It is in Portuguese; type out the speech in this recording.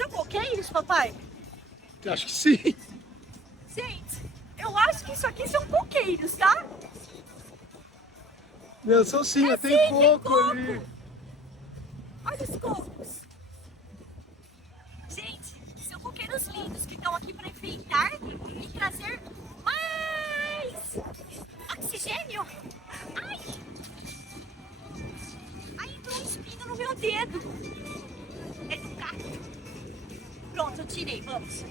São coqueiros, papai? Acho que sim. Gente, eu acho que isso aqui são coqueiros, tá? Não, são sim, É tem sim, tem coco coco. ali. Olha os cocos. Gente, são coqueiros lindos que estão aqui para enfeitar e trazer mais oxigênio. Ai! Ai, entrou um espinho no meu dedo. É do gato. Pronto, eu tirei, vamos.